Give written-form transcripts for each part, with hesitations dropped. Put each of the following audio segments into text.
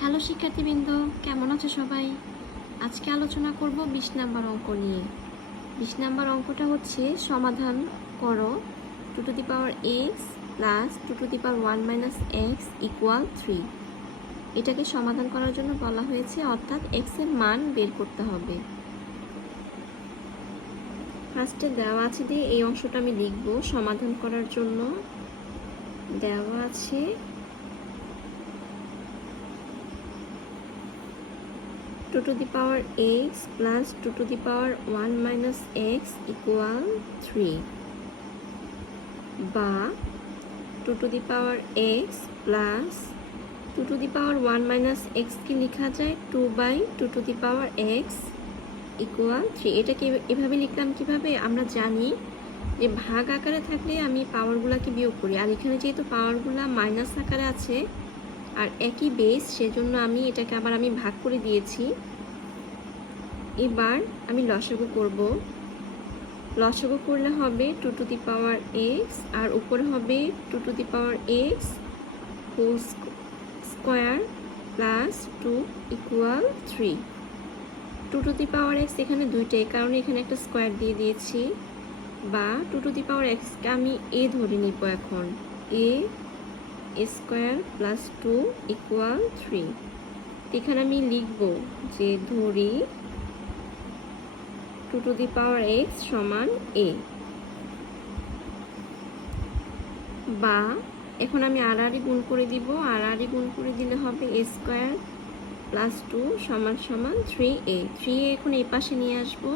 Hello শিক্ষার্থীবৃন্দ, কেমন আছো সবাই? আজকে আলোচনা করব 20 নাম্বার অঙ্ক নিয়ে। 20 নাম্বার অঙ্কটা হচ্ছে সমাধান করো 2 to the power x plus 2 to the power 1 minus x equal 3। এটাকে সমাধান করার জন্য বলা হয়েছে, অর্থাৎ x এর মান বের করতে হবে। ফার্স্টে দেওয়া আছে দিয়ে এই অংশটা আমি লিখব। সমাধান করার জন্য দেওয়া আছে 2 to the power x plus 2 to the power 1 minus x equal 3 বা 2 to the power x plus 2 to the power 1 minus x কে লেখা যায় 2 by 2 to the power x equal 3। এটাকে এভাবে লিখলাম কিভাবে? আমরা জানি যে ভাগ আকারে থাকলে আমি পাওয়ারগুলোকে বিয়োগ করি, আর এখানে যেহেতু পাওয়ারগুলো মাইনাস আকারে আছে আর একই বেস, সেজন্য আমি এটাকে আবার ভাগ করে দিয়েছি। এবার আমি লসাগু করব। লসাগু করলে হবে 2 টু দি পাওয়ার x আর উপরে হবে 2 to the power x whole square plus 2 equal 3। 2 to the power x এখানে দুইটাই, কারণ এখানে একটা স্কোয়ার দিয়ে দিয়েছি। বা 2 টু দি পাওয়ার x কে আমি a ধরে নিব। এখন a স্কোয়ার প্লাস 2 ইকুয়াল 3। এখানে আমি লিখব যে ধরি 2 টু দি পাওয়ার x সমান a। বা এখন আমি আড়াআড়ি গুণ করে দিব। আড়াআড়ি গুণ করে দিলে হবে a স্কোয়ার প্লাস 2 সমান সমান 3a। 3a এখন এই পাশে নিয়ে আসবো,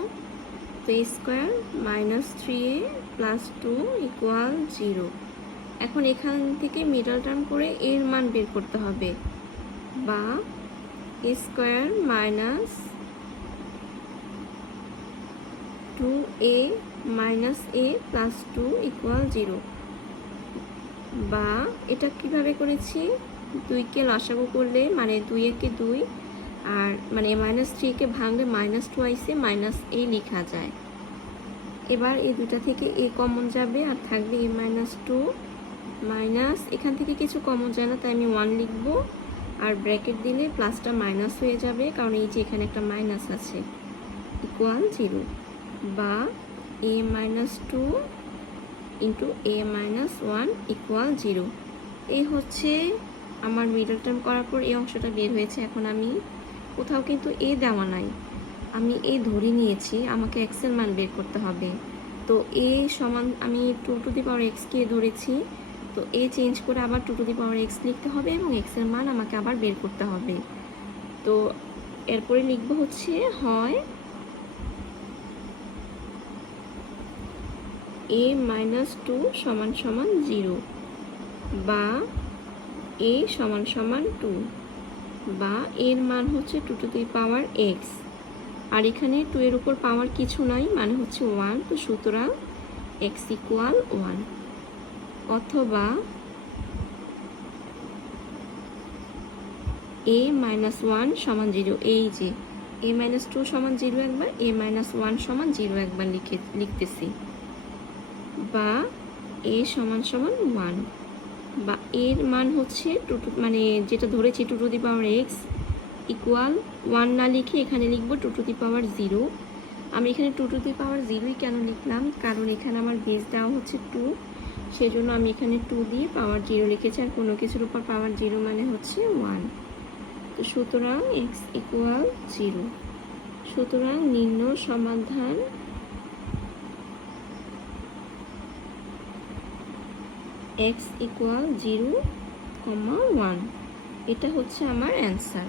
তো a square minus 3a plus 2 equal 0। এখন এখান থেকে মিডল টার্ম করে এর মান বের করতে হবে। বা a square minus 2a minus a plus 2 equal 0। বা এটা কিভাবে করেছি? 2কে লসাগু করলে মানে 2 একে 2, আর মানে মাইনাস 3কে ভাঙলে মাইনাস 2 আইসে মাইনাস a লেখা যায়। এবার এই দুটা থেকে a কমন যাবে আর থাকবে a মাইনাস 2 মাইনাস, এখান থেকে কিছু কমন যায় না তাই আমি 1 লিখব, আর ব্র্যাকেট দিলে প্লাসটা মাইনাস হয়ে যাবে কারণ এই যে এখানে একটা মাইনাস আছে, ইকুয়াল 0। বা a minus 2 into a minus 1 equal 0। এই হচ্ছে আমার মিডল টার্ম করার পর এই অংশটা বের হয়েছে। এখন আমি কোথাও কিন্তু a দেওয়া নাই, আমি a ধরে নিয়েছি, আমাকে x এর মান বের করতে হবে। তো a সমান আমি 2 টু দি পাওয়ার x কে ধরেছি, তো a চেঞ্জ করে আবার 2 টু দি পাওয়ার x লিখতে হবে এবং x এর মান আমাকে আবার বের করতে হবে। তো এরপরে লিখবো হচ্ছে হয় a মাইনাস 2 সমান সমান 0, বা a সমান সমান 2, বা এর মান হচ্ছে 2 টু দি পাওয়ার x, আর এখানে 2 এর উপর পাওয়ার কিছু নাই মানে হচ্ছে 1, তো সুতরাং x ইকুয়াল 1। অথবা a মাইনাস 1 সমান 0, এই যে a মাইনাস 2 সমান 0 একবার, a মাইনাস 1 সমান 0 একবার লিখতেছি। বা a সমান সমান 1, বা এর মান হচ্ছে 2 মানে যেটা ধরেছি 2 to the power x equal 1 না লিখে এখানে লিখবো 2 টু দি পাওয়ার 0। আমি এখানে 2 টু দি পাওয়ার 0ই কেন লিখলাম? কারণ এখানে আমার বেস দেওয়া হচ্ছে 2, সেজন্য আমি এখানে 2 দিয়ে পাওয়ার 0 লিখেছি, আর কোনো কিছুর উপর পাওয়ার 0 মানে হচ্ছে 1। তো সুতরাং x ইকুয়াল 0। সুতরাং নির্ণয় সমাধান x ইকুয়াল 0, 1। এটা হচ্ছে আমার অ্যান্সার।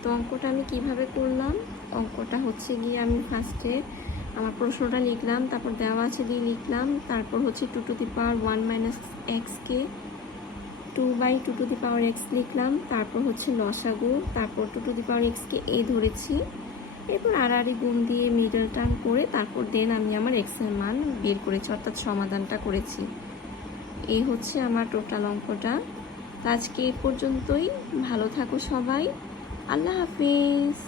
তো অঙ্কটা আমি কিভাবে করলাম? অঙ্কটা হচ্ছে গিয়ে আমি ফার্স্টে আমার প্রশ্নটা লিখলাম, তারপর দেওয়া আছে দিয়ে লিখলাম, তারপর হচ্ছে 2 টু দি পাওয়ার 1 মাইনাস এক্সকে 2 by 2 to the power x লিখলাম, তারপর হচ্ছে লসাগু, তারপর 2 টু দি পাওয়ার x কে a ধরেছি, এরপর আড়াআড়ি গুণ দিয়ে মিডল টার্ম করে তারপর দেন আমি আমার x এর মান বের করেছি, অর্থাৎ সমাধানটা করেছি। এই হচ্ছে আমার টোটাল অঙ্কটা। আজকে এই পর্যন্তই। ভালো থাকো সবাই, আল্লাহ হাফিজ।